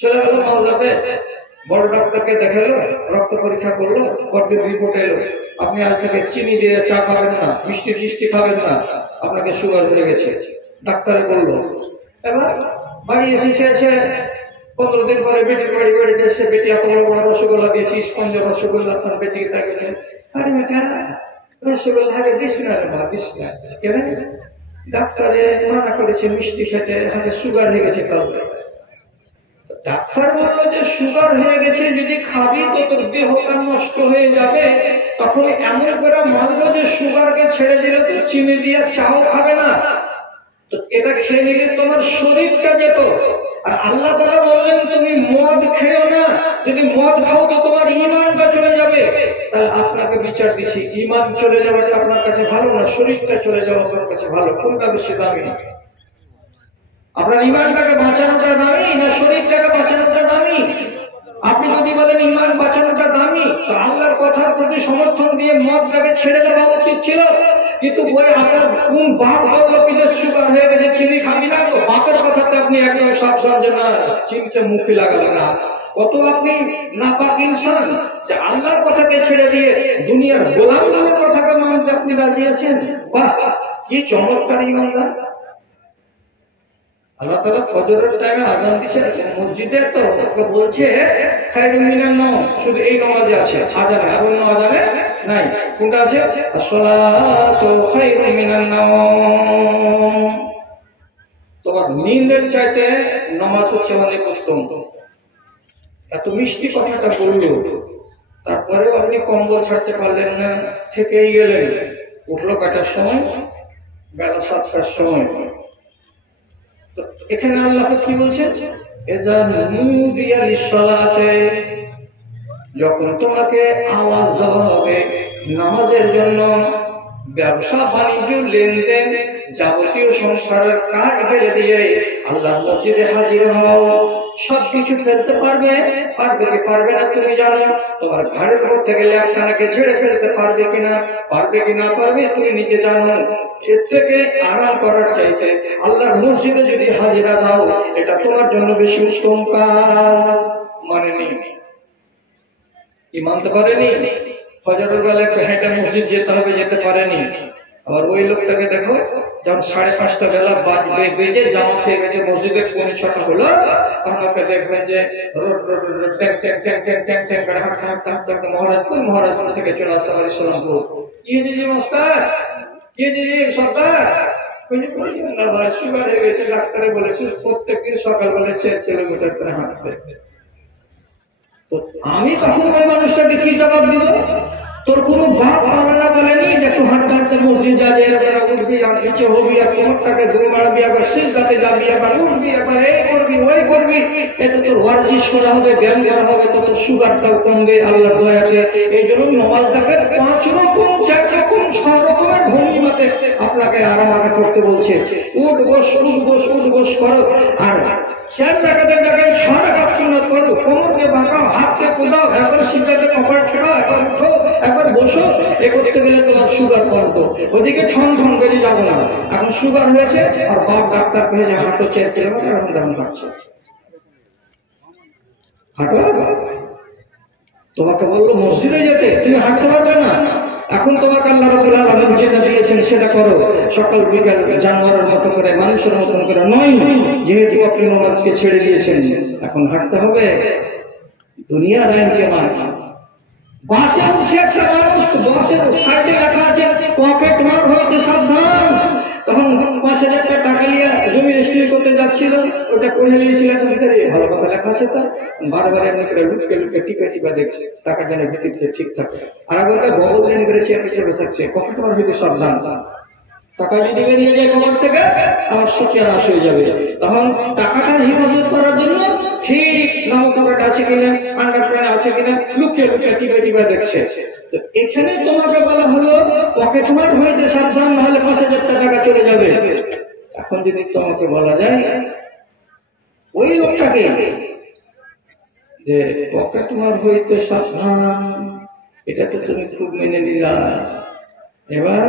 চলে গেল মালদাতে, বড় ডাক্তারকে দেখালো, রক্ত পরীক্ষা করলো, পরদিন রিপোর্ট এলো আপনি আজ থেকে চিনি দিয়ে চা খাবেন না, মিষ্টি টিষ্টি খাবেন না, আপনাকে সুগার হয়ে গেছে। ডাক্তারে বললো। এবার বাড়ি এসেছে, এসে 15 দিন পরে বেটির বাড়িতে এসে, বেটি এত বড় বড় রসগোল্লা দিয়েছি, স্পঞ্জ রসগোল্লা। তার বেটিকে দেখেছে, আরে বেটা রসগোল্লা আগে দিস না রে মা, দিস না। কেন? ডাক্তারে মানা করেছে মিষ্টি খেতে, হাতে সুগার হয়ে গেছে। কাউকে ডাক্তার বললো যে সুগার হয়ে গেছে, যদি খাবি তো তোর দেহটা নষ্ট হয়ে যাবে। তখন এমন করে মানলো যে সুগারকে ছেড়ে দিলে তো চিনি দিয়ে চাও খাবে না, তো এটা খেয়ে নিলে তোমার শরীরটা যেত। আর আল্লাহ তাআলা বললেন তুমি মদ খেও না, যদি মদ খাও তো তোমার ঈমানটা চলে যাবে। তাহলে আপনাকে বিচার দিছি, ঈমান চলে যাওয়াটা আপনার কাছে ভালো না শরীরটা চলে যাওয়া আপনার কাছে ভালো? কোনটা বেশি দামি? আপনার ঈমানটাকে বাঁচানোটা দামি না শরীরটাকে বাঁচানোটা দামি? আপনি যদি বলেন ঈমান বাঁচানোটা দামি, তো আল্লাহর কথার প্রতি সমর্থন দিয়ে মদটাকে ছেড়ে দেওয়া উচিত ছিল। কিন্তু ওই আপনার কোন বাপ বললো কি যে সুগার হয়ে গেছে চিনি খাবি না, তো বাপের কথাতে আপনি একদম সাবধান যে না, চিনিতে মুখে লাগাবে না। কত আপনি নাপাক ইনসান যে আল্লাহর কথাকে ছেড়ে দিয়ে দুনিয়ার গোলামদের কথাকে মানতে আপনি রাজি আছেন। বাহ, কি চমৎকার ঈমানদার! আল্লাহ তাআলা ফজরের টাইমে আযান দিচ্ছে মসজিদে, তো বলছে খায়রুম মিনান নাওম, শুধু এই নামাজে আছে আযানে, আর অন্য আযানে নাই। কোনটা আছে? আসসালাতু খায়রুম মিনান নাওম। তোমার নিন্দের চাইতে নামাজ হচ্ছে অনেক উত্তম। এত মিষ্টি কথাটা বললো, তারপরেও আপনি কম্বল ছাড়তে পারলেন না, থেকেই গেলেন। উঠলো কয়টার সময়? বেলা 7টার সময়। এখানে আল্লাহ কি বলছেন? যখন তোমাকে আওয়াজ দেওয়া হবে নামাজের জন্য, ব্যবসা বাণিজ্য লেনদেন যাবতীয় সংসারের কাজ ফেলে দিয়ে আল্লাহর মসজিদে হাজির হও। সবকিছু ফেলতে পারবে কি পারবে না তুমি জানো। তোমার ঘাড়ের উপর থেকে ল্যাপখানাকে ছেড়ে ফেলতে পারবে কিনা পারবে তুমি নিজে জানো। এর থেকে আরাম করার চাইতে আল্লাহর মসজিদে যদি হাজিরা দাও, এটা তোমার জন্য বেশি উত্তম কাজ। মানেনি, মানতে পারেনি। ফজরের বেলা একটু হেঁটে মসজিদ যেতে হবে, যেতে পারেনি। আবার ওই লোকটাকে দেখো, যখন 5:30 বেলা বেজে জামাত হয়ে গেছে, মসজিদের 5:45 হলো, তখন ওকে দেখবেন যে মহারাজপুর থেকে চলে আসছে ইসলামপুর। কি দিদি মাস্টার, কি দিদি সর্দার, সুগার হয়ে গেছে, ডাক্তারে বলেছে প্রত্যেকদিন সকালবেলা 4 কিলোমিটার করে হাঁটতে। তো আমি তখন ওই মানুষটাকে কি জবাব দিব? তোর কোনো বাপ বাংলা বলেনি যে একটু হাঁটতে হাঁটতে মসজিদ যাবে, এরা উঠবি আর নিচে হবি আর কোমরটাকে দূর মারবি, আবার সিজদাতে যাবি, আবার উঠবি, আবার এই করবি ওই করবি, এতে তোর ওয়ার্জিশ করা হবে, ব্যায়াম করা হবে, তো তোর সুগারটাও কমবে আল্লাহর দয়াতে। এই জন্য নামাজটাকে 5 রকম 4 রকম 6 রকমের ভঙ্গিমাতে আপনাকে আরাম করতে বলছে। উঠ বস করো, আর 4 রাকাতের জায়গায় 6 রাকাত সুন্নাত পড়ো। কোমরকে বাঁকাও, হাতকে কোদাও, একবার সিজদাতে কপাল ঠেকাও, একবার উঠো, একবার বসো। এ করতে গেলে তোমার সুগার কমতো। ওদিকে ঠন করে যাবো না। এখন সুগার হয়েছে আর বাপ ডাক্তার কয়েছে হাঁটো 4 কিলোমিটার, এখন তেমন হাঁটছে। হাঁটো, তোমাকে বললো মসজিদে যেতে, তুমি হাঁটতে পারবে না। এখন তোমাকে আল্লাহ রাব্বুল আলামিন যেটা দিয়েছেন সেটা করো, সকাল বিকাল জানোয়ারের মতো করে, মানুষের মতো করে নয়। যেহেতু আপনি নামাজকে ছেড়ে দিয়েছেন, এখন হাঁটতে হবে। দুনিয়ার আইনকে মান। বাসে উঠছে একটা মানুষ, বাসের সাইডে লেখা আছে পকেট মার হইতে সাবধান। তখন 5,000 টাকা নিয়ে জমি রেজিস্ট্রি করতে যাচ্ছিল, ওটা করে নিয়েছিল, ভিতরে ভালো কথা লেখা আছে। তার বারবার এমনি করে লুটকে টিপা দেখছে, টাকা যেন ভিত্তিতে ঠিক থাকে। আর একবার বগল দেন করে চেয়ার পিছনে থাকছে, পকেট মার হইতে সাবধান। টাকা যদি বেরিয়ে যায় কবর থেকে, আমার সত্যানাশ হয়ে যাবে। তখন টাকাটা হেফাজত করার জন্য ঠিক নামক পকেট আছে কিনা, আন্ডারপ্যান্ট আছে কিনা, লুকিয়ে টিপা দেখছে। তো এখানে তোমাকে বলা হলো পকেট মার হইতে সাবধান, না হলে 5,000 টাকা চলে যাবে। এখন যদি তোমাকে বলা যায় ওই লোকটাকে যে পকেট মার হইতে সাবধান, এটা তো তুমি খুব মেনে নিলা। এবার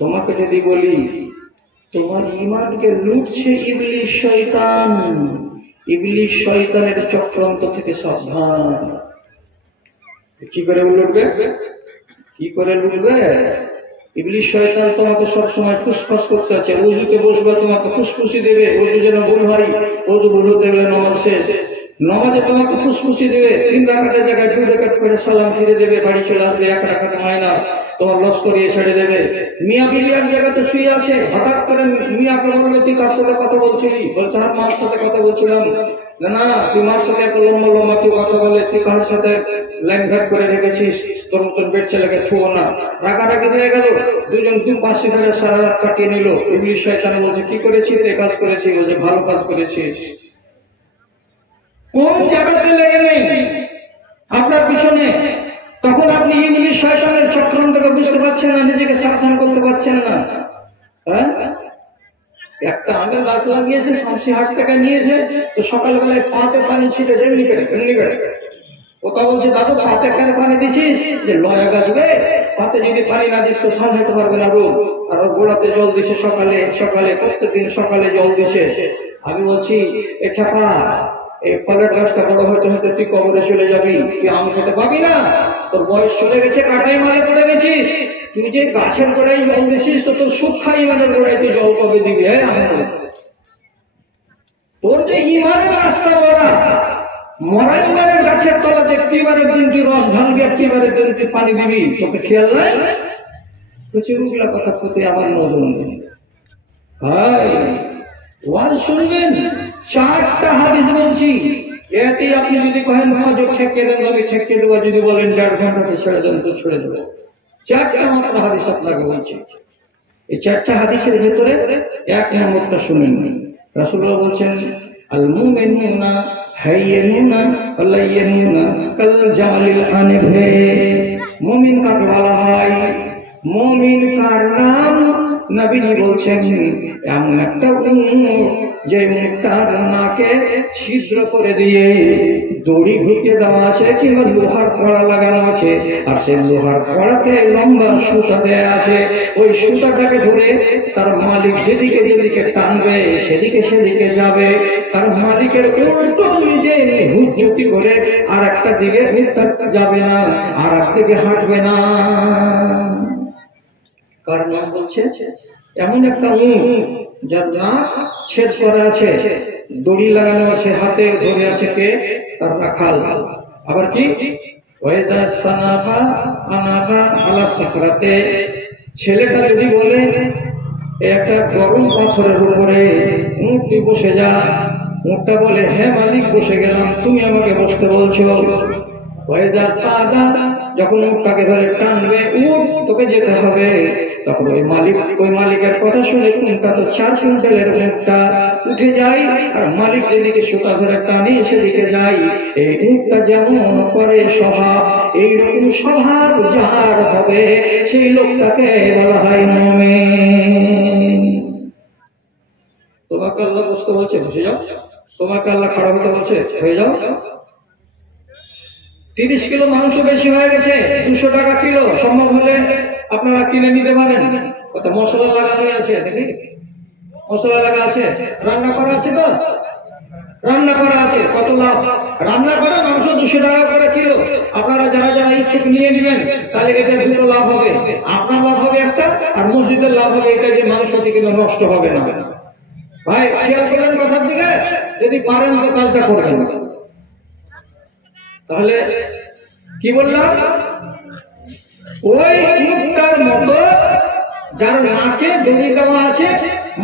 তোমাকে যদি বলি তোমার ঈমানকে লুটছে ইবলিস শয়তান, ইবলিশ শয়তানের চক্রান্ত থেকে সাবধান। কি করে উঠবে? কি করে উঠবে? ইবলিশ শয়তান তোমাকে সবসময় ফুসফাস করতে আছে। উজুতে বসবে তোমাকে ফুসফুসি দেবে, উজু যেন ভুল হয়, উজু ভুল হতে গেলে নামাজ শেষ। নামাজে তোমাকে ফুসফুসি দেবে, 3 রাকাতের জায়গায় 2 রাকাত করে সালাম ফিরে দেবে, বাড়ি চলে আসবে, 1 রাকাত মাইনাস, তোমার লস করিয়ে ছেড়ে দেবে। মিয়া বিবি এক জায়গাতে শুয়ে আছে, হঠাৎ করে মিয়াকে বলবে তুই কার সাথে কথা বলছিলি? বলছে আর মার সাথে কথা বলছিলাম। না, তুই মার সাথে এত লম্বা লম্বা তুই কথা বলে, তুই কার সাথে লাইন ঘাট করে রেখেছিস? তোর মতন বেড ছেলেকে ছুঁয়ো না। রাগারাগি হয়ে গেল, দুজন 2-5 ধরে সারা রাত কাটিয়ে নিল। ইবলিশ শয়তান বলছে কি করেছিস? এই কাজ করেছি। বলছে ভালো কাজ করেছিস। কোন জায়গাতে লেগে নেই আপনার পিছনে, তখন আপনি ইবলিশ শয়তানের চক্রান্তকে বুঝতে পারছেন না, নিজেকে সাবধান করতে পারছেন না। হ্যাঁ, একটা আমের গাছ লাগিয়েছে, শামসি হাট থেকে নিয়েছে, তো সকালবেলায় পাতে পানি ছিটে এমনি করে ওটা বলছে দাদু পাতে কেন পানি দিছিস? যে লয়া গাছবে, পাতে যদি পানি না দিস তো সামলাতে পারবে না রোগ। আর গোড়াতে জল দিছে সকালে সকালে, প্রত্যেকদিন সকালে জল দিছে। আমি বলছি এ খেপা, এই ফলের গাছটা বড় হতে হতে তুই কবরে চলে যাবি, তুই আম খেতে পাবি না, তোর বয়স চলে গেছে, কাটাই মালে পড়ে গেছিস। তুই যে গাছের গোড়ায় জল দিছিস তো তোর সুখা ইমানের গোড়ায় তুই জল কবে দিবি? তোর যে ইমানের রাস্তা মরা ইমানের গাছের তলাতে একটিবারে দিন তুই রস ঢালবি, একটিবারে দিন তুই পানি দিবি, তোকে খেয়াল নাই? ওগুলা কথা প্রতি আমার নজর নেই। ভাই ওয়াজ শুনবেন, 4টা হাদিস বলছি, এতেই আপনি যদি কহেন মনোযোগ ঠেকিয়ে দেন আমি ঠেকিয়ে দেবো, যদি বলেন 1.5 ঘন্টাতে ছেড়ে দেন তো ছেড়ে দেবো। 4টা মাত্র হাদিস আপনাকে বলছি। এই 4টা হাদিসের ভেতরে 1 নম্বরটা শুনেন। রাসূলুল্লাহ বলছেন আল মুমিনুনা হাইয়ুনা ওয়ালাইয়ুনা কাল জামালিল আনিফে। মুমিন কাকে বলা হয়? মুমিন কার নাম? নবীজি বলছেন এমন একটা যে মুখটার নাকে ছিদ্র করে দিয়ে দড়ি ঢুকিয়ে দেওয়া আছে কিংবা লোহার কড়া লাগানো আছে, আর সেই লোহার কড়াতে লম্বা সুতা দেয়া আছে। ওই সুতাটাকে ধরে তার মালিক যেদিকে যেদিকে টানবে সেদিকে সেদিকে যাবে। তার মালিকের উল্টো নিজে হুজ্জতি করে আর একটা দিকে যাবে না, আর একদিকে হাঁটবে না। কার নাম বলছে? এমন একটা যার নাক ছেদ করা আছে, দড়ি লাগানো আছে, হাতে ধরে আছে কে? তার রাখাল। আবার কি ছেলেটা যদি বলে একটা গরম পাথরের উপরে উঠ তুই বসে যা, উঠটা বলে হ্যাঁ মালিক বসে গেলাম, তুমি আমাকে বসতে বলছো। যখন উঠটাকে ধরে টানবে, উঠ তোকে যেতে হবে, তখন ওই মালিকের কথা শুনে উঠটা তো 4 কুইন্টালের উঠটা উঠে যায়, আর মালিক যেদিকে সুতা ধরে টানে সেদিকে যায়। এই উঠটা যেমন করে স্বভাব, এইরকম স্বভাব যার হবে সেই লোকটাকে বলা হয় মুমিন। তোমাকে আল্লাহ বসতে বলছে বসে যাও, তোমাকে আল্লাহ খাড়া হতে বলছে হয়ে যাও। 30 কিলো মাংস বেশি হয়ে গেছে, 200 টাকা কিলো, সম্ভব হলে আপনারা কিনে নিতে পারেন। কত মশলা লাগানো আছে, দেখি মশলা লাগা আছে, রান্না করা আছে, তো রান্না করা আছে, কত লাভ। রান্না করা মাংস 200 টাকা করে কিলো। আপনারা যারা যারা ইচ্ছুক নিয়ে নেবেন, তাহলে এটা 2টো লাভ হবে। আপনার লাভ হবে একটা, আর মসজিদের লাভ হবে এটা যে মাংসটি কিন্তু নষ্ট হবে না। ভাই খেয়াল করেন কথার দিকে, যদি পারেন তো কাজটা করবেন। তাহলে কি বললাম? ওই মুখটার মতো যার নাকে দড়ি দেওয়া আছে,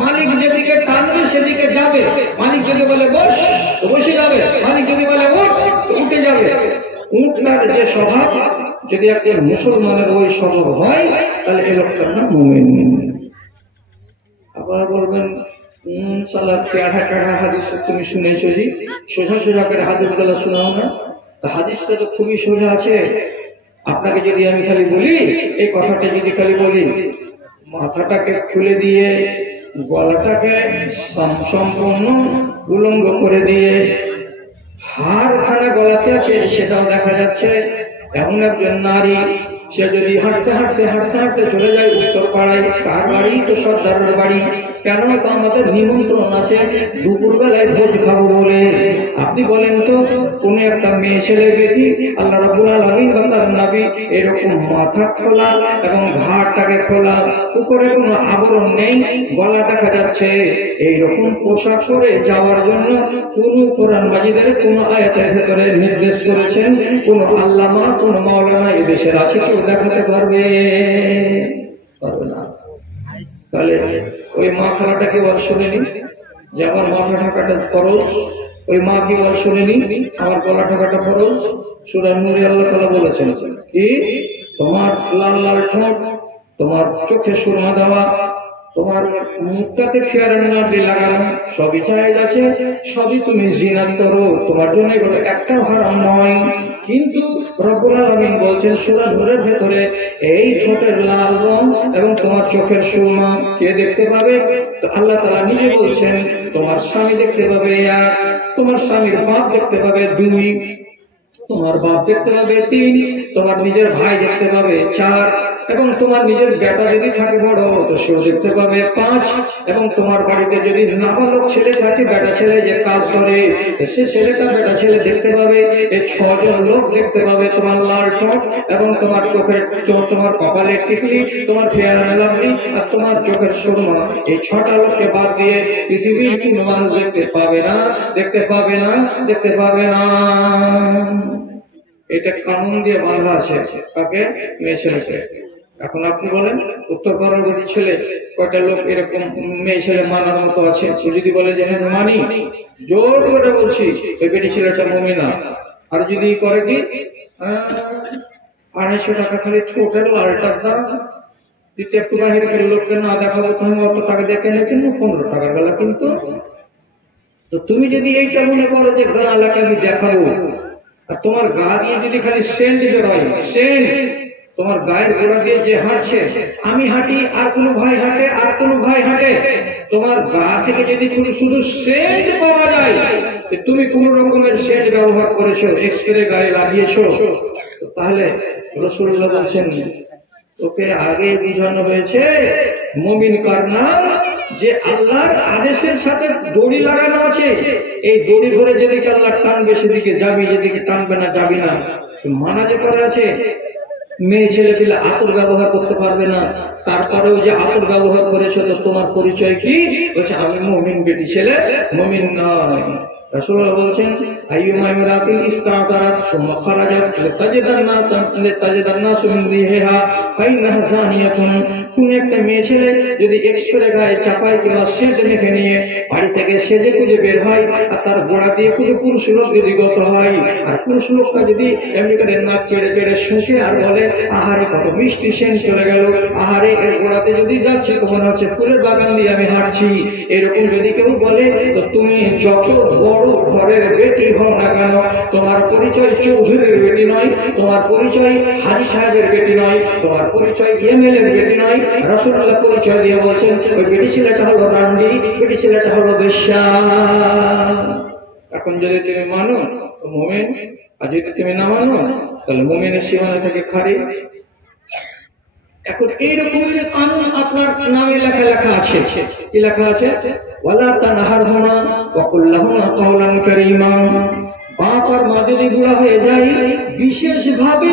মালিক যেদিকে টানবে সেদিকে যাবে। মালিক যদি বলে বস তো বসে যাবে, মালিক যদি বলে উঠ উঠে যাবে। উঠটার যে স্বভাব, যদি একজন মুসলমানের ওই স্বভাব হয়, তাহলে এই লোকটার নাম মুমিন। আপনারা বলবেন সালাদ কেড়া কেড়া হাদিস তুমি শুনেছো, জি সোজা সোজা করে হাদিস গুলো শোনাও না। হাদিসটা তো খুবই সোজা আছে। আপনাকে যদি আমি খালি বলি, এই কথাটা যদি খালি বলি, মাথাটাকে খুলে দিয়ে গলাটাকে সম্পূর্ণ উলঙ্গ করে দিয়ে হাড় খানা গলাতে আছে সেটাও দেখা যাচ্ছে, এমন একজন নারী, সে যদি হাঁটতে হাঁটতে হাঁটতে হাঁটতে চলে যায় উত্তর পাড়ায়, কার বাড়ি? তো সর্দারের বাড়ি। কেন? তো আমাদের নিমন্ত্রণ আছে দুপুর বেলায় ভোজ খাবো বলে। আপনি বলেন তো, কোন একটা মেয়ে ছেলে বেটি আল্লাহ রাব্বুল আলামিন বা তার নবী এরকম মাথা খোলা এবং ঘাড়টাকে খোলা, উপরে কোনো আবরণ নেই, গলা দেখা যাচ্ছে, এইরকম পোশাক পরে যাওয়ার জন্য কোন কোরআন মাজিদের কোন আয়াতের ভেতরে নির্দেশ করেছেন? কোন আল্লামা, কোন মাওলানা এই দেশের আছে কেউ দেখাতে পারবে? পারবে না। তাহলে ওই মা খালাটা কি বল শুনেনি যে আমার মাথা ঢাকাটা ফরজ? ওই মা কি বল শুনেনি আমার গলা ঢাকাটা ফরজ? সূরা নূরে আল্লাহ তাআলা বলেছেন কি, তোমার লাল লাল ঠোঁট, তোমার চোখে সুরমা দেওয়া, তোমার মুখটাতে ফেয়ার এন্ড লাভলি লাগানো, সবই জায়েজ আছে, সবই তুমি জিনাত করো, তোমার জন্য এগুলো একটাও হারাম নয়। কিন্তু রব্বুল আলামিন বলছেন সূরা নূরের ভেতরে, এই ঠোঁটের লাল রং এবং তোমার চোখের সুরমা কে দেখতে পাবে? তো আল্লাহ তাআলা নিজে বলছেন, তোমার স্বামী দেখতে পাবে এক, তোমার স্বামীর বাপ দেখতে পাবে দুই, তোমার বাপ দেখতে পাবে তিন, তোমার নিজের ভাই দেখতে পাবে চার, এবং তোমার নিজের বেটা যদি থাকে বড় তো সেও দেখতে পাবে পাঁচ, এবং তোমার বাড়িতে যদি নাবালক ছেলে থাকে, বেটা ছেলে যে কাজ করে, সে ছেলেটা বেটা ছেলে দেখতে পাবে। এই 6 জন লোক দেখতে পাবে তোমার লাল ঠোঁট এবং তোমার চোখের, তোমার কপালে টিকলি, তোমার ফেয়ার এন্ড লাভলি আর তোমার চোখের সুরমা। এই 6টা লোককে বাদ দিয়ে পৃথিবীর কোনো মানুষ দেখতে পাবে না, দেখতে পাবে না, দেখতে পাবে না। এটা কানুন দিয়ে বাঁধা আছে, কাকে? মেয়ে ছেলেকে। এখন আপনি বলেন, উত্তর পাড়ার বাড়ির ছেলে কয়টা লোক এরকম মেয়ে ছেলে মানার মতো আছে? ও যদি বলে যে হ্যাঁ মানি, জোর করে বলছি ওই বেটি ছেলেটা মুমিনা। আর যদি করে কি 250 টাকা খালি ঠোঁটের লালটার দাম যদি একটু বাহির করে লোককে না দেখাবো, তুমি অত টাকা দেখে না, কিন্তু 15 টাকার বেলা। কিন্তু তো তুমি যদি এইটা মনে করো যে গা এলাকা আমি দেখাবো, আর তোমার গা দিয়ে যদি খালি সেন্ট বেরোয়, সেন্ট তোমার গায়ের গোড়া দিয়ে যে হাঁটছে, আমি হাঁটি আর কোনো ভাই হাঁটে আর কোনো ভাই হাঁটে, তোমার গা থেকে যদি শুধু সেন্ট পাওয়া যায়, তুমি কোন রকমের সেন্ট ব্যবহার করেছো, এক্সপ্রে গায়ে লাগিয়েছো, তাহলে রাসূলুল্লাহ বলছেন তোকে আগে বুঝানো হয়েছে মুমিন কার নাম, যে আল্লাহর আদেশের সাথে দড়ি লাগানো আছে। এই দড়ি ধরে যেদিকে আল্লাহ টানবে সেদিকে যাবি, যেদিকে টানবে না যাবি না। মানা যে করে আছে, মেয়ে ছেলে পেলে আতর ব্যবহার করতে পারবে না, তারপরেও যে আতর ব্যবহার করেছো, তো তোমার পরিচয় কি? বলছে আমি মুমিন বেটি ছেলে, মুমিন নয়। রাসূলুল্লাহ বলছেন আইয়ুমা ইমরাতিন ইস্তাতারাত সুম্মা খারাজাত লিতাজিদান নাস মিন রিহা ফাইন্নাহা জানিয়াতুন। কোন একটা মেয়ে ছেলে যদি এক্সপ্রে গায়ে চাপায় কিংবা সেন্ট মেখে নিয়ে বাড়ি থেকে সেজে গুজে বের হয়, আর তার গোড়া দিয়ে কোনো পুরুষ লোক যদি গত হয়, আর পুরুষ লোকটা যদি এমনি করে নাক চেড়ে চেড়ে শুকে আর বলে আহারে কত মিষ্টি সেন্ট চলে গেল, আহারে এর গোড়াতে যদি যাচ্ছি তো মনে হচ্ছে ফুলের বাগান দিয়ে আমি হাঁটছি, এরকম যদি কেউ বলে, তো তুমি যত বড় ঘরের বেটি হও না কেন, তোমার পরিচয় চৌধুরীর বেটি নয়, তোমার পরিচয় হাজী সাহেবের বেটি নয়, তোমার পরিচয় এমএলএর বেটি নয়। রাসূলুল্লাহ পরিচয় দিয়ে বলছেন ওই বেটি ছেলেটা হলো রান্ডি, বেটি ছেলেটা হলো বেশ্যা। এখন যদি তুমি মানো তো মুমিন, আর যদি তুমি না মানো তাহলে মুমিনের সীমানা থেকে খারিজ। এখন এইরকম কানুন আপনার নামে লেখা আছে। কি লেখা আছে? ওয়ালা তানহারহুমা ওয়া কুল লাহুমা কাওলান কারীমা। বাপ আর মা যদি বুড়া হয়ে যায়, বিশেষভাবে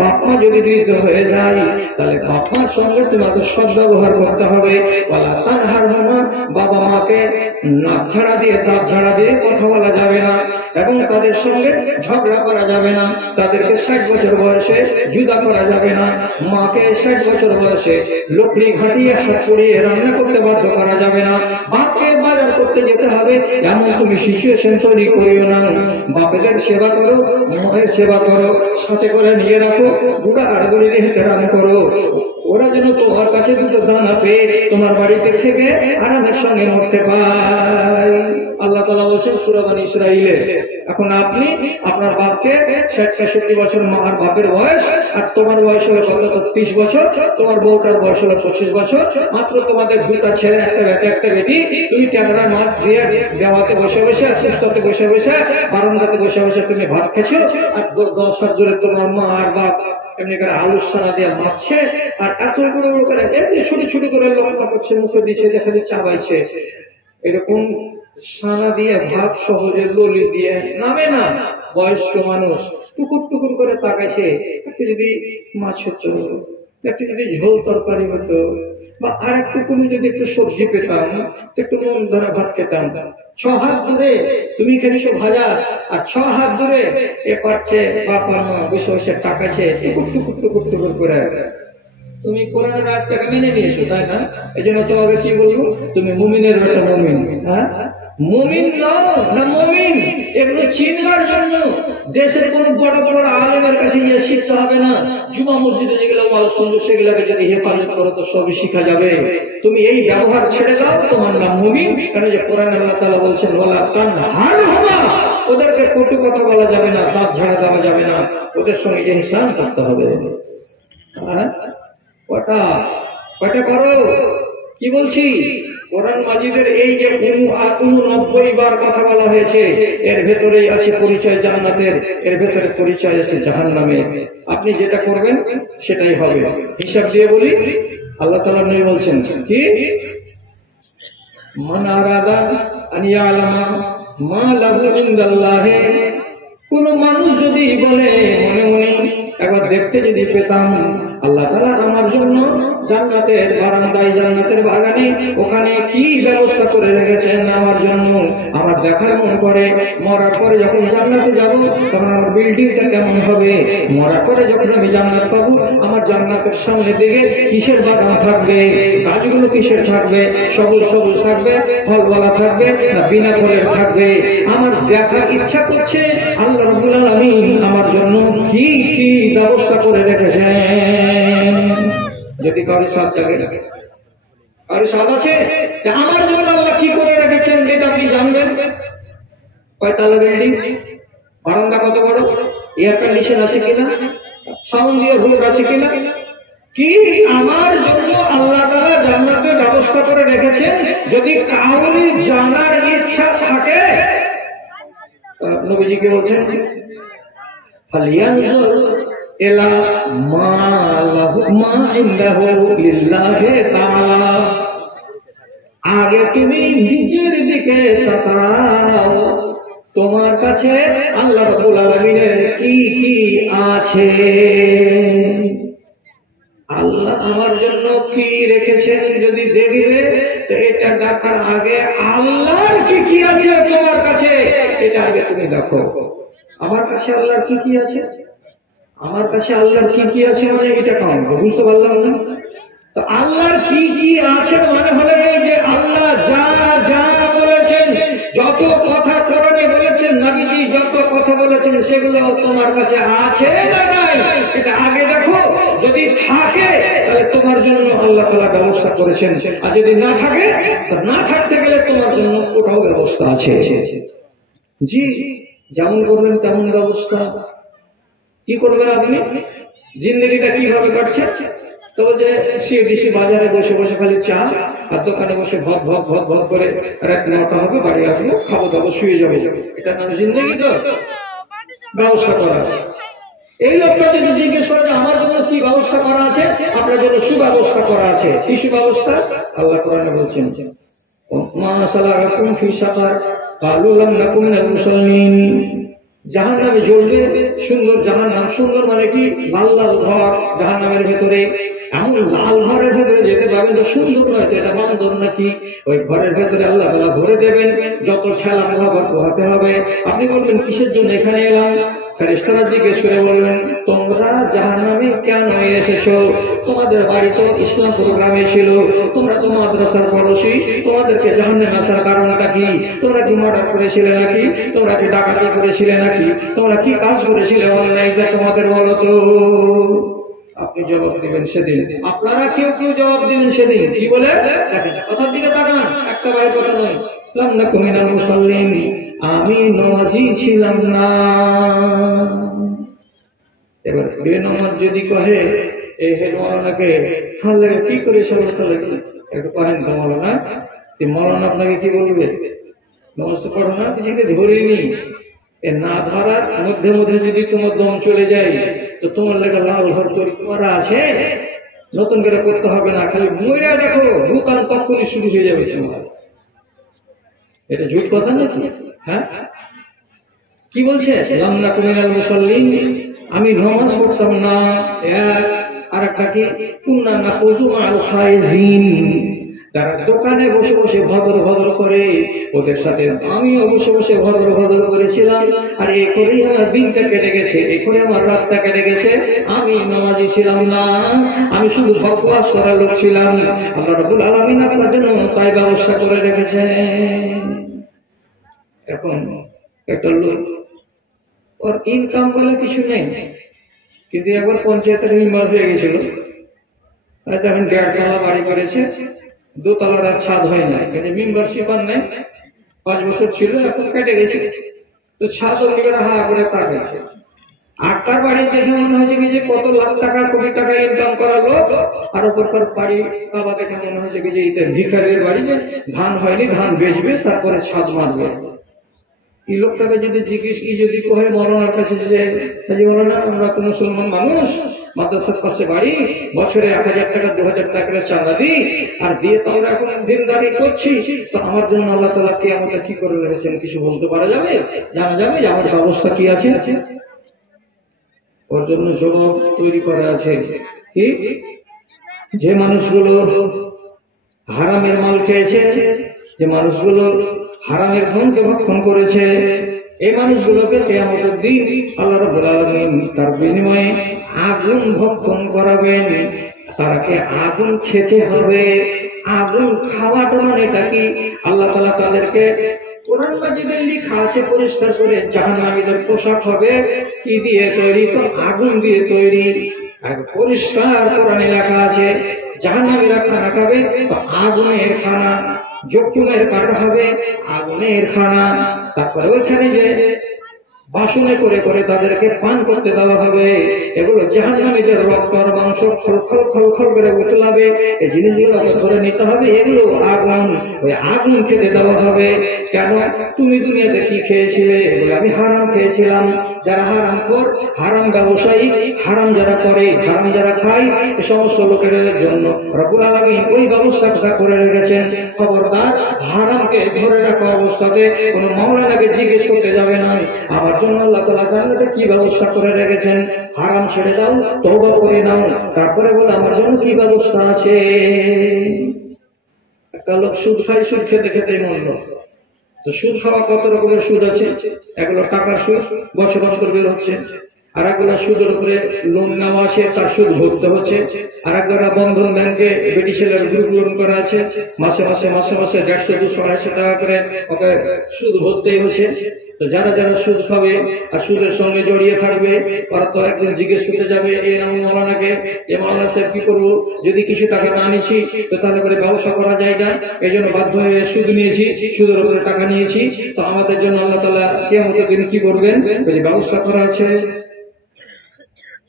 বাপ মা যদি বৃদ্ধ হয়ে যায়, তাহলে বাপ মার সঙ্গে তোমাকে সদ্ব্যবহার করতে হবে। ওয়ালা তানহারহুমা, বাবা মাকে নাক ঝাড়া দিয়ে দাঁত ঝাড়া দিয়ে কথা বলা যাবে না, এবং তাদের সঙ্গে ঝগড়া করা যাবে না। তাদেরকে 60 বছর বয়সে জুদা করা যাবে না। মাকে 60 বছর বয়সে লকড়ি ঘাটিয়ে হাত পুড়িয়ে রান্না করতে বাধ্য করা যাবে না। বাপকে বাজার করতে যেতে হবে এমন তুমি সিচুয়েশন তৈরি করিও না। বাপেদের সেবা করো, মায়ের সেবা করো, সাথে করে নিয়ে রাখো, বুড়া আর বুড়ি হেঁটে রান করো, ওরা যেন তোমার কাছে দুটো দানা পেয়ে তোমার বাড়িতে থেকে আরামের সঙ্গে মরতে পায়। আল্লাহ তাআলা বলছেন সূরা বনী ইসরাঈলে। এখন আপনি আপনার বাপকে 60-65 বছর মার বাপের বয়স, আর তোমার বয়স হলো কত? 30 বছর। তোমার বউটার বয়স হলো 25 বছর। মাত্র তোমাদের দুটা ছেলে, একটা বেটা একটা বেটি। তুমি ট্যাংরা মাছ দিয়ে দেওয়াতে বসে বসে, সুস্থতে বসে বসে, বারান্দাতে বসে বসে তুমি ভাত খেছো, আর 10 হাত জোরে তোমার মা আর বাপ এমনি করে আলুর সানা দিয়ে মারছে, আর এত বড় বড় করে এমনি ছোট ছোট করে লম্বা করছে, মুখে দিচ্ছে, দেখা দিচ্ছে চাবাইছে। এরকম সানা দিয়ে ভাত সহজে ললি দিয়ে নামে না। বয়স্ক মানুষ টুকুর টুকুর করে তাকাইছে, একটু যদি মাছ হতো, একটু যদি ঝোল তরকারি হতো, বা আর একটু কোনো যদি একটু সবজি পেতাম, একটু মন ধরা ভাত খেতাম। 6 হাত দূরে তুমি খেয়েছো ভাজা, আর 6 হাত দূরে এ পাচ্ছে বাবা মা বসে বসে টাকাছে টুকুর টুকুর টুকুর টুকুর করে। তুমি কোরআনের আয়াতটাকে মেনে নিয়েছো, তাই না? এই জন্য তোমাকে কি বলবো, তুমি মুমিনের বেটা মুমিন। হ্যাঁ, মুমিন নও না মুমিন, এগুলো চিনবার জন্য দেশের কোন বড় বড় আলেমের কাছে গিয়ে শিখতে হবে না। জুমা মসজিদে যেগুলো ওয়াজ শুনছো সেগুলোকে যদি হেফাজত করো তো সবই শিখা যাবে। তুমি এই ব্যবহার ছেড়ে দাও, তোমার নাম মুমিন। কারণ যে কোরআন আল্লাহ তাআলা বলছেন ওয়ালা তানহারহুমা, ওদেরকে কটু কথা বলা যাবে না, দাঁত ঝাড়া দেওয়া যাবে না, ওদের সঙ্গে ইহসান করতে হবে। হ্যাঁ, কটা করো, কি বলছি? কোরআন মাজিদের এই যে 89 বার কথা বলা হয়েছে, এর ভেতরেই আছে পরিচয় জান্নাতের, এর ভেতরে পরিচয় আছে জাহান্নামের। আপনি যেটা করবেন সেটাই হবে। হিসাব দিয়ে বলি, আল্লাহ তাআলা নবী বলছেন কি, মান আরাদা আন ইয়ালামা মা লাহু ইনদাল্লাহি, কোন মানুষ যদি বলে মনে মনে একবার দেখতে যদি পেতাম আল্লাহ তাআলা আমার জন্য জান্নাতের বারান্দায়, জান্নাতের বাগানে ওখানে কি ব্যবস্থা করে রেখেছেন আমার জন্য, আমার দেখার মন করে। মরার পরে যখন জান্নাতে যাব তখন আমার বিল্ডিংটা কেমন হবে, মরার পরে যখন আমি জান্নাত পাবো আমার জান্নাতের সামনে দিকে কিসের বাগান থাকবে, গাছগুলো কিসের থাকবে, সবুজ সবুজ থাকবে, ফলওয়ালা থাকবে না বিনা ফলের থাকবে। আমার দেখার ইচ্ছা করছে আল্লাহ রাব্বুল আলামিন আমার জন্য কি কি ব্যবস্থা করে রেখেছেন। যদি কারো সাথ জাগে, কারো সাথ আছে আমার জন্য আল্লাহ কি করে রেখেছেন যেটা আপনি জানবেন। কয়তলা বিল্ডিং, বারান্দা কত বড়, এয়ার কন্ডিশন আছে কিনা, সাউন্ড দিয়ে ভোট আছে কিনা, কি আমার জন্য আল্লাহ তাআলা জান্নাতের ব্যবস্থা করে রেখেছেন। যদি কাউর জানার ইচ্ছা থাকে, নবীজি কে বলছেন ফালিয়ানজুর ইলা মা লাহু মা ইনদাহু লিল্লাহি তাআলা, আগে তুমি নিজের দিকে তাকাও, তোমার কাছে আল্লাহ রাব্বুল আলামিনের কি কি আছে, আল্লাহ আমার জন্য কি রেখেছেন যদি দেখবে তো এটা দেখার আগে আল্লাহর কি কি আছে তোমার কাছে এটা আগে তুমি দেখো। আমার কাছে আল্লাহর কি কি আছে, আমার কাছে আল্লাহর কি কি আছে মানে এটা কাউন্ট বুঝতে পারলাম না। তো আল্লাহর কি কি আছে মানে হলো এই যে আল্লাহ যা যা বলেছেন, যত কথা কোরআনে বলেছেন, নবীজি যত কথা বলেছেন সেগুলো তোমার কাছে আছে না নাই এটা আগে দেখো। যদি থাকে তাহলে তোমার জন্য আল্লাহ তাআলা ব্যবস্থা করেছেন, আর যদি না থাকে তো না থাকতে গেলে তোমার জন্য ওটাও ব্যবস্থা আছে। জি, যেমন করবেন তেমন ব্যবস্থা। কি করবেন আপনি, জিন্দগিটা কিভাবে কাটছে? তবে যে সিএডিসি বাজারে বসে বসে খালি চা আর দোকানে বসে ভদ ভদ ভদ ভদ করে রাত 9টা হবে, বাড়ি আসবো, খাবো দাবো, শুয়ে যাবো, এটা নাম জিন্দগি? তো ব্যবস্থা করা আছে। এই লোকটা যদি জিজ্ঞেস করে যে আমার জন্য কি ব্যবস্থা করা আছে, আপনার জন্য সুব্যবস্থা করা আছে। কি সুব্যবস্থা? আল্লাহ কোরআনে বলছেন মা সালাকাকুম ফি সাকার ক্বালু লাম নাকুম মিনাল মুসাল্লিন, জাহান্নামে জ্বলবে। সুন্দর জাহান্নাম, সুন্দর মানে কি, লাল লাল ঘর জাহান্নামের ভেতরে। এমন লাল ঘরের ভেতরে যেতে পারবেন তো সুন্দর নয়, এটা বান্দর নাকি? ওই ঘরের ভেতরে আল্লাহ তাআলা ভরে দেবেন, যত খেলা মোহাবত পোহাতে হবে। আপনি বলবেন কিসের জন্য এখানে এলাম? ফেরেশতারা জিজ্ঞেস করে বলবেন তোমরা জাহান্নামে কেন এসেছো? তোমাদের বাড়ি তো ইসলাম প্রোগ্রামে ছিল, তোমরা তো মাদ্রাসার পড়োশী, তোমাদেরকে জাহান্নামে আসার কারণটা কি? তোমরা কি মার্ডার করেছিলে নাকি? তোমরা কি ডাকাতি করেছিলে নাকি? তোমরা কি কাজ করেছিলে অন্যায়টা তোমাদের বলো তো? আপনি জবাব দিবেন সেদিন, আপনারা কেউ কেউ জবাব দিবেন সেদিন। কি বলে? কথার দিকে তাকান, একটা বাইরের কথা নয়। লাম নাকুম মিনাল মুসাল্লিন, আমি নামাজি ছিলাম না। এবার বেনামাজ যদি কহে এই হেড মাওলানাকে হালে কি করে সমস্যা লাগবে, একটু কহেন তো মাওলানা, মৌলানা আপনাকে কি বলবে? নামাজ তো পড়ো না, কিছুকে ধরিনি, এ না ধরার মধ্যে মধ্যে যদি তোমার দম চলে যায় তো তোমার লেগে লাল ঘর তৈরি করা আছে, নতুন করে করতে হবে না, খালি মইরা দেখো দোকান তখনই শুরু হয়ে যাবে তোমার। এটা ঝুট কথা নাকি? হ্যাঁ, কি বলছে? লামনা কুমিনাল মুসাল্লিন, আমি নামাজ পড়তাম না। এক আর একটা কি, কুন্না নাখুযু মা'আল খায়জিন, তারা দোকানে বসে বসে ভদ্র ভদ্র করে, ওদের সাথে আমিও বসে বসে ভদ্র ভদ্র করেছিলাম। আর এই করেই আমার দিনটা কেটে গেছে, এই করে আমার রাতটা কেটে গেছে। আমি নামাজি ছিলাম না, আমি শুধু বকওয়াস করার লোক ছিলাম। আল্লাহ রাব্বুল আলামিন আপনার জন্য তাই ব্যবস্থা করে রেখেছেন। এখন একটা লোক, ওর ইনকাম বলে কিছু নেই, কিন্তু একবার পঞ্চায়েতের মেম্বার হয়ে গেছিল। দেখেন 1.5 তলা বাড়ি করেছে, 2 তলার আর ছাদ হয় না, কিন্তু মেম্বারশিপ আর নেই। 5 বছর ছিল, এখন কেটে গেছে। তো ছাদ ওদিকে হা করে তাকাইছে। আটটার বাড়ি দেখে মনে হয়েছে কি যে কত লাখ টাকা কোটি টাকা ইনকাম করা লোক, আর ওপরকার বাড়ি তালা দেখে মনে হয়েছে কি যে এটা ভিখারির বাড়ি, যে ধান হয়নি, ধান বেচবে তারপরে ছাদ মারবে। এই লোকটাকে যদি জিজ্ঞেস, ই যদি কহে মৌলানার কাছে যে মৌলানা আমরা তো মুসলমান মানুষ, মাদ্রাসার পাশে বাড়ি, বছরে 1000 টাকা 2000 টাকা করে চাঁদা দিই, আর দিয়ে তো আমরা এখন দিনদারি করছি, তো আমার জন্য আল্লাহ তাআলা কিয়ামতে কি করে রেখেছেন কিছু বলতে পারা যাবে? জানা যাবে যে আমার ব্যবস্থা কি আছে? ওর জন্য জবাব তৈরি করা আছে। কি? যে মানুষগুলো হারামের মাল খেয়েছে, যে মানুষগুলো হারামের ধনকে ভক্ষণ করেছে, এই মানুষগুলোকে কিয়ামতের দিন আল্লাহ রাব্বুল আলামিন তার বিনিময়ে আগুন ভক্ষণ করাবেন। তারাকে আগুন খেতে হবে। আগুন খাওয়াটা মানেটা কি? আল্লাহ তাআলা তাদেরকে কোরআন মাজিদে লেখা আছে পরিষ্কার করে, জাহান্নামীদের পোশাক হবে কি দিয়ে তৈরি? তো আগুন দিয়ে তৈরি। আর পরিষ্কার কোরআনে লেখা আছে জাহান্নামীরা খানা খাবে তো আগুনের খানা, জখমের কাটা হবে আগুনের খানা। তারপরে ওইখানে যে বাসনে করে করে তাদেরকে পান করতে দেওয়া হবে, এগুলো জাহান্নামীদের রক্ত আর মাংস খলখল খলখল করে উতলাবে। এই জিনিসগুলোকে ধরে নিতে হবে, এগুলো আগুন। ওই আগুন খেতে দেওয়া হবে। কেন? তুমি দুনিয়াতে কি খেয়েছিলে? বলে আমি হারাম খেয়েছিলাম। যারা হারাম কর, হারাম ব্যবসায়ী, হারাম যারা করে, হারাম যারা খায়, এই সমস্ত লোকের জন্য রব্বুল আলামিন ওই ব্যবস্থাটা করে রেখেছেন। খবরদার, হারামকে ধরে রাখা অবস্থাতে কোনো মাওলানাকে জিজ্ঞেস করতে যাবে না আমার জন্য আল্লাহ তাআলা জান্নাতে কি ব্যবস্থা করে রেখেছেন। হারাম ছেড়ে দাও, তওবা করে নাও, তারপরে বলো আমার জন্য কি ব্যবস্থা আছে। একটা লোক সুদ খায়, সুদ খেতে খেতে মরল। তো সুদ খাওয়া কত রকমের সুদ আছে? এগুলো টাকার সুদ, বছর বছর বের হচ্ছে। আর একগুলো সুদের উপরে লোন নেওয়া আছে, তার সুদ ভরতে হচ্ছে। আর একগুলো বন্ধন ব্যাংকে বেটি ছেলের গ্রুপ লোন করা আছে, মাসে মাসে মাসে মাসে 150, 200, 250 টাকা করে ওকে সুদ ভরতেই হচ্ছে। তো যারা যারা সুদ খাবে আর সুদের সঙ্গে জড়িয়ে থাকবে, ওরা তো একদিন জিজ্ঞেস করতে যাবে এ মৌলানাকে, এ মৌলানা স্যার কি করবো, যদি কিছু টাকা না নিচ্ছি তো তাহলে করে ব্যবসা করা যায় না, এই জন্য বাধ্য হয়ে সুদ নিয়েছি, সুদের উপরে টাকা নিয়েছি। তো আমাদের জন্য আল্লাহ তাআলা কিয়ামতের দিন কি করবেন? যে ব্যবস্থা করা আছে,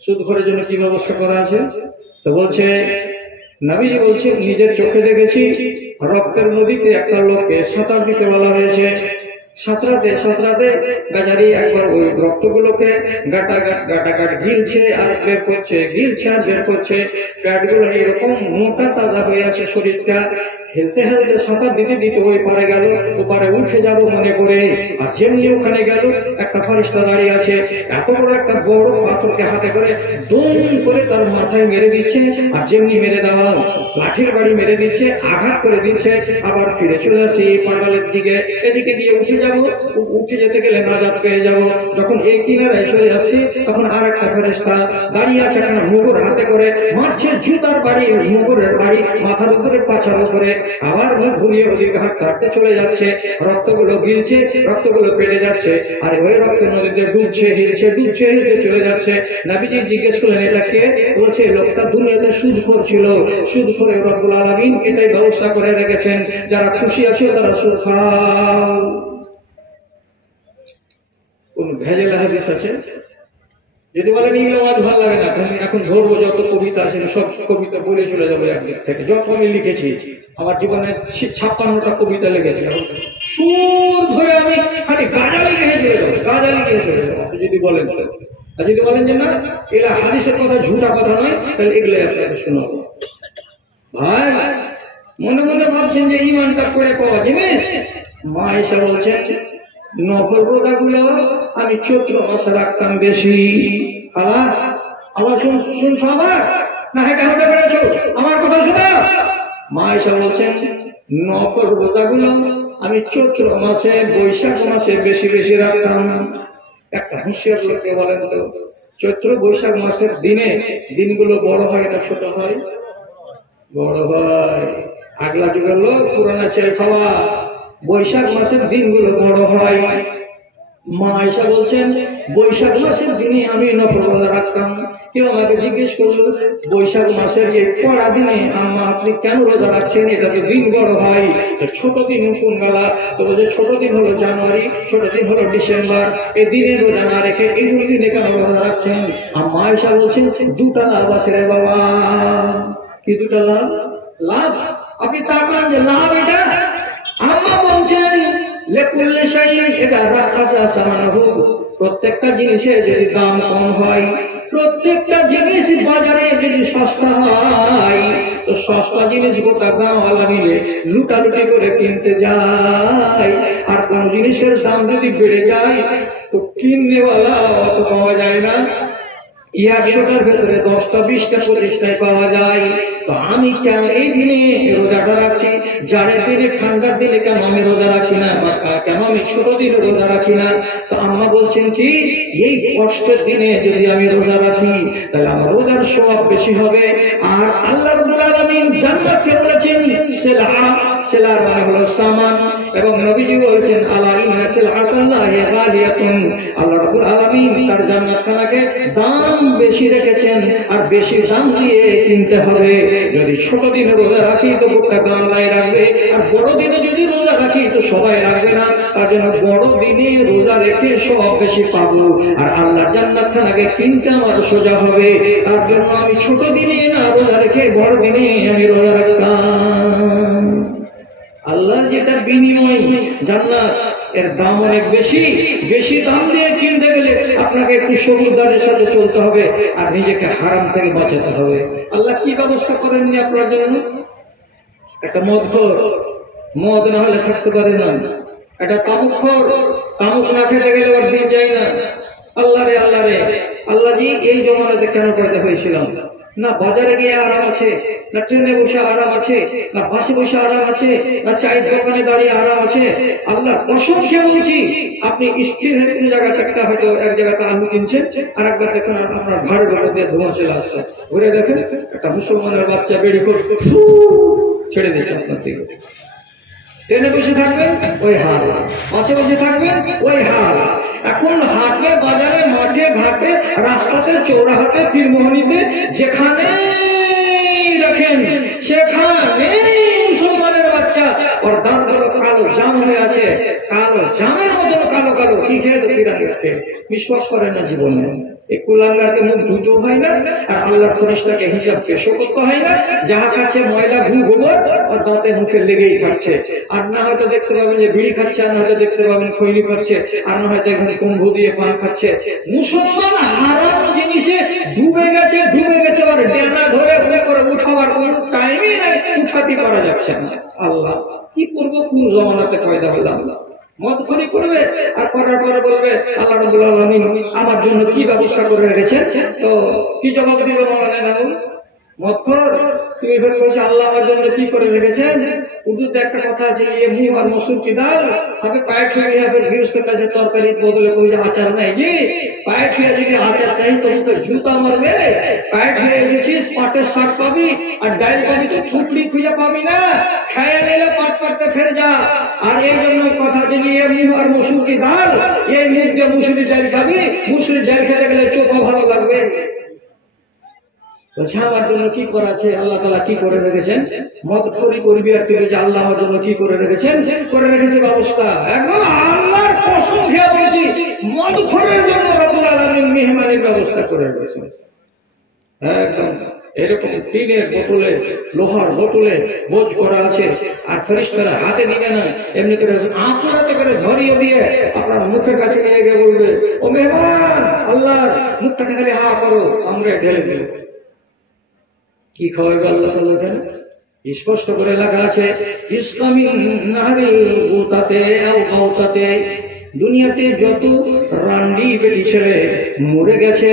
সুদ খোরের জন্য কি ব্যবস্থা করা আছে? তো বলছে, নবীজি বলছে নিজের চোখে দেখেছি রক্তের নদীতে একটা লোককে সাঁতার দিতে বলা হয়েছে। সাঁতরাতে সাঁতরাতে বেচারি একবার ওই রক্তগুলোকে গাটাগাট গিলছে আর বের করছে, গিলছে আর বের করছে। পেটগুলো এরকম মোটা তাজা হয়ে আছে শরীরটা। হেলতে হেলতে সাঁতার দিতে দিতে ওই পারে গেল, ওপারে উঠে যাব মনে করে। আর যেমনি ওখানে গেল, একটা ফেরেশতা দাঁড়িয়ে আছে, এত বড় একটা বড় পাথরকে হাতে করে দুম করে তার মাথায় মেরে দিচ্ছে। আর যেমনি মেরে দেওয়া, লাঠির বাড়ি মেরে দিচ্ছে, আঘাত করে দিচ্ছে। আবার ফিরে চলে আসি পাটালের দিকে, এদিকে গিয়ে উঠে যাব, উঠে যেতে গেলে নাজাত পেয়ে যাব। যখন এই কিনারায় চলে আসছি, তখন আর একটা ফেরেশতা দাঁড়িয়ে আছে, একটা মুগুর হাতে করে মারছে, জুতার বাড়ি, মুগুরের বাড়ি মাথার উপরে, পাছার উপরে। আবার মুখ ঘুরিয়ে ওদিকে হাঁটতে হাঁটতে চলে যাচ্ছে, রক্তগুলো গিলছে, রক্তগুলো পেটে যাচ্ছে। আর ওই রক্ত নদীতে ডুবছে, হিলছে, ডুবছে, হিলছে চলে যাচ্ছে। নবীজি জিজ্ঞেস করলেন এটা কে? বলছে লোকটা দুনিয়াতে সুদখোর ছিল, সুদখোরে রব্বুল আলামিন এটাই ব্যবস্থা করে রেখেছেন, যারা খুশি আছে তারা সুদ খাও। কোন ভেজাল হাদিস আছে? যদি বলেন এইগুলো আজ ভালো লাগে না, এখন ধরবো যত কবিতা আছে সব কবিতা বলে চলে যাবো একদিক থেকে। যত আমি লিখেছি, আমার জীবনে 56টা কবিতা লিখেছি, সুর ধরে আমি খালি গাঁজা লিখে চলে যাবো, গাঁজা তাড়াতাড়ি গিয়ে চলে যাবো যদি বলেন। আর যদি বলেন যে না এগুলা হাদিসের কথা ঝুটা কথা নয়, তাহলে এগুলো আপনাকে শোনাবো। ভাই মনে মনে ভাবছেন যে ইমানটা করে পাওয়া জিনিস। মা এসে বলছেন নফল রোজাগুলো আমি চৈত্র মাসে রাখতাম বেশি। আবার শুনছো আবার না হেঁটে হেঁটে বেড়েছো আমার কথা শোনা। মা এসে বলছেন নফল রোজাগুলো আমি চৈত্র মাসে বৈশাখ মাসে বেশি বেশি রাখতাম। একটা হুঁশিয়ার লোককে বলেন তো চৈত্র বৈশাখ মাসের দিনগুলো বড় হয় না ছোট হয়? বড় হয়। আগলা যুগের লোক পুরানা ছেলে খাওয়া, বৈশাখ মাসের দিনগুলো বড় হয়। মা এসে বলছেন বৈশাখ মাসের দিনে আমি নফল রোজা রাখতাম। কেউ আমাকে জিজ্ঞেস করলো বৈশাখ মাসের এই কড়া দিনে আম্মা আপনি কেন রোজা রাখছেন? এটা তো দিন বড় হয়। ছোট দিন কোন বেলা? তো বলছে ছোট দিন হলো জানুয়ারি, ছোট দিন হলো ডিসেম্বর। এই দিনে রোজা না রেখে এগুলো দিনে কেন রোজা রাখছেন? আম্মা এসে বলছেন দুটা লাভ আছে রে বাবা। কি দুটা লাভ? লাভ আপনি তা করেন যে লাভ এটা। আম্মা বলছেন লেকুল্লে শাইইন ইযা রাখাসা সামানাহু, প্রত্যেকটা জিনিসের যদি দাম কম হয়, প্রত্যেকটা জিনিস বাজারে যদি সস্তা হয়, তো সস্তা জিনিস গোটা গাঁওয়ালা মিলে লুটালুটি করে কিনতে যায়। আর কোন জিনিসের দাম যদি বেড়ে যায় তো কিননেওয়ালা অত পাওয়া যায় না। 100টার ভেতরে 10টা 20টা 25টায় পাওয়া যায়। তো আমি কেন এই দিনে রোজাটা রাখছি? জাড়ের দিনে ঠান্ডার দিনে কেন আমি রোজা রাখি না? কেন আমি ছোট দিনে রোজা রাখি না? তো আম্মা বলছেন কি এই কষ্টের দিনে যদি আমি রোজা রাখি তাহলে আমার রোজার সওয়াব বেশি হবে। আর আল্লাহ রাব্বুল আলামিন জান্নাতকে বলেছেন সেলার মানে হলো সামান, এবং নবীজি বলেছেন আলা ইন্না সিলআতাল্লাহি গালিয়াতুন, আল্লাহ রাব্বুল আলামিন তার জান্নাতখানাকে দাম বেশি রেখেছেন আর বেশি দাম দিয়ে কিনতে হবে। যদি ছোট দিনে রোজা রাখি তো গোটা গাঁওয়ালাই রাখবে, আর বড় দিনে যদি রোজা রাখি তো সবাই রাখবে না। তার জন্য বড় দিনে রোজা রেখে সব বেশি পাবো, আর আল্লাহ জান্নাতখানাকে কিনতে আমার সোজা হবে। তার জন্য আমি ছোট দিনে না রোজা রেখে বড় দিনে আমি রোজা রাখতাম। আল্লাহর যেটা বিনিময় জান্নাত, এর দাম অনেক বেশি। বেশি দাম দিয়ে কিনতে গেলে আপনাকে একটু সবুরদানের সাথে চলতে হবে আর নিজেকে হারাম থেকে বাঁচাতে হবে। আল্লাহ কি ব্যবস্থা করেননি আপনার জন্য? একটা মদখোর, মদ না হলে থাকতে পারে না। একটা তামুকখোর, তামুক না খেতে গেলে ওর দিন যায় না। আল্লাহ রে আল্লাহ রে, আল্লাহ জি এই জমানাতে কেন পয়দা হয়েছিলাম? না বাজারে গিয়ে আরাম আছে, না ট্রেনে বসে আরাম আছে, না বাসে বসে আরাম আছে, না চায়ের দোকানে দাঁড়িয়ে আরাম আছে। আল্লাহর কসম খেয়ে বলছি, আপনি স্থির হয়ে কোন জায়গাতে একটা হয়তো এক জায়গাতে আলু কিনছেন, আর একবার দেখুন আপনার ঘাড়ের ভেতর দিয়ে ধোঁয়া চলে আসছে। ঘুরে দেখেন একটা মুসলমানের বাচ্চা বেড়ি করে ছেড়ে দিচ্ছে আপনার দিকে। ট্রেনে বসে থাকবেন ওই হাল, বাসে বসে থাকবেন ওই হাল। এখন হাটে বাজারে মাঠে ঘাটে রাস্তাতে চৌরাহাতে তীরমোহনীতে যেখানে দেখেন সেখানে মুসলমানের বাচ্চা ওর দাঁতগুলো কালো জাম হয়ে আছে, কালো জামের মতো কালো কালো। কি খেয়ে তো কিরাকে বিশ্বাস করে না জীবনে। এই কুলাঙ্গারকে মুখ ধুতে হয় না, আর আল্লাহর ফেরেশতাকে হিসাব পেশ করতে হয় না। যাহা কাছে ময়লা গু গোবর আর দাঁতে মুখে লেগেই থাকছে। আর না হয়তো দেখতে পাবেন যে বিড়ি খাচ্ছে, আর না হয়তো দেখতে পাবেন খৈনি খাচ্ছে, আর না হয়তো দেখবেন কুম্ভ দিয়ে পান খাচ্ছে। মুসলমান হারাম জিনিসে ডুবে গেছে, আর ডেনা ধরে করে উঠাবার কোন টাইমই নাই, উঠাতে পারা যাচ্ছে না। আল্লাহ কি করবো? কোন জমানাতে পয়দা হলাম? মদখোরি করবে আর করার পরে বলবে আল্লাহ রাব্বুল আলামিন আমার জন্য কি ব্যবস্থা করে রেখেছেন। তো কি জবাব দিবে মাওলানা? মদখোর তুমি বলছো আল্লাহ আমার জন্য কি করে রেখেছেন। উর্দুতে একটা কথা আছে, ये मुंह और मसूर की दाल हमें पैट हुई है, फिर गृहस्थ कैसे তরকারি বদলে कोई আচার নাই জি। पैट हुई যদি আচার চাই তো মুখে জুতা মারবে। पैट हुई এসেছিস পাটের শাক পাবি, আর ডাল পাবি তো থুপড়ি খুঁজে পাবি না। খায়া নিলে পাট পাটতে ফের যা। আর এই জন্য কথা যে ये मुंह और मसूर की दाल, এই মুখ দিয়ে মুসুরি ডাল খাবি, মুসুরি ডাল খেতে গেলে চোখা ভালো লাগবে। আমার জন্য কি করা আছে? আল্লাহ তাআলা কি করে রেখেছেন? মদখোরি করবি আর তুই যে আল্লাহ আমার জন্য কি করে রেখেছেন? করে রেখেছে ব্যবস্থা। একদম আল্লাহর কসম খেয়ে বলছি, মদখোরের জন্য রব্বুল আলামিন মেহমানের ব্যবস্থা করে রেখেছেন। একদম এরকম টিনের বোতলে, লোহার বোতলে বোঝ করা আছে, আর ফেরেশতারা হাতে দিবে না, এমনি করে আঁকুড়াতে করে ধরিয়ে দিয়ে আপনার মুখের কাছে নিয়ে গিয়ে বলবে মুখটাকে খালি হা করো, আমরা ঢেলে দিল। কি খাওয়াইবে আল্লাহ তাআলা এখানে স্পষ্ট করে লেখা আছে, ইসলামিন নাহারিল গুতাতে আও গাওতাতে। দুনিয়াতে যত রান্ডি বেটি ছেলে মরে গেছে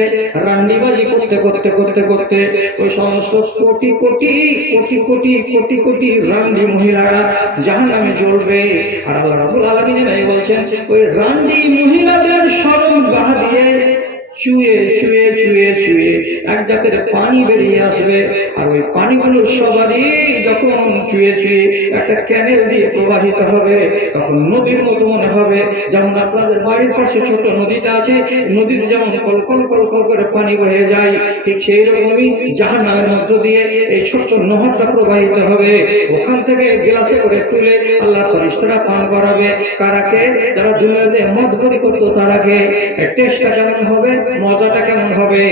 রান্ডিবাজি করতে করতে করতে করতে, ওই সমস্ত কোটি কোটি কোটি কোটি কোটি কোটি রান্ডি মহিলারা জাহান্নামে জ্বলবে। আর আল্লাহ রাব্বুল আলামিন বলছেন, ওই রান্ডি মহিলাদের সরম গা দিয়ে চুয়ে চুয়ে চুয়ে চুয়ে এক জাতের পানি বেরিয়ে আসবে। আর ওই পানিগুলো সবারই যখন চুয়ে চুয়ে একটা ক্যানেল দিয়ে প্রবাহিত হবে, তখন নদীর মতো মনে হবে। যেমন আপনাদের বাড়ির পাশে ছোট নদীটা আছে, নদীর যেমন কলকল কলকল করে পানি বয়ে যায়, ঠিক সেই রকমই জাহান্নামের মধ্য দিয়ে এই ছোট্ট নহরটা প্রবাহিত হবে। ওখান থেকে গ্লাসে করে তুলে আল্লাহ ফেরেশতারা পান করাবে। কারাকে? যারা দুনিয়াতে মদ খোরি করতো তারাকে। টেস্টটা কেমন হবে, মজাটা কেমন হবে?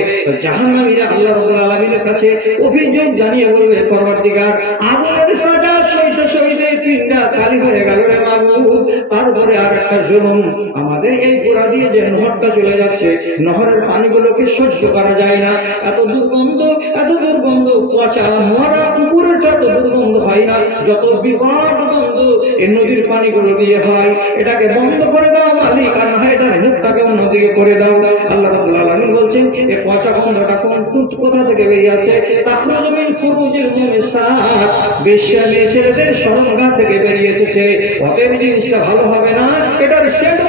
জাহান্নামীরা আল্লাহ রাব্বুল আলামিনের কাছে অভিযোগ জানিয়ে বলবে, পরওয়ারদিগার, আগুনের সাজা সইতে সইতে পিণ্ডা কালি হয়ে গেল রে মাবুদ। তারপরে আর একটা জুলুম, আমাদের এই গোড়া দিয়ে যে নহরটা চলে যাচ্ছে, নহরের পানিগুলোকে সহ্য করা যায় না। এত দুর্গন্ধ, এত দুর্গন্ধ, পচা মরা কুকুরের তো এত দুর্গন্ধ হয় না যত বিকট গন্ধ এই নদীর পানিগুলো দিয়ে হয়। এটাকে বন্ধ করে দাও মালিক, আর না হয় এটার মুখটাকে অন্যদিকে করে দাও। আল্লাহ রাব্বুল আলামিন বলছেন, এই পচা গন্ধটা কোথা থেকে বেরিয়ে আসে? তাখরুজু মিন ফুরুজিল মুমিসাত, বেশ্যা মেয়ে ছেলেদের সরঙ্গা থেকে বেরিয়ে এসেছে। অতএব জিনিসটা ভালো হবে না, এটার সেন্ট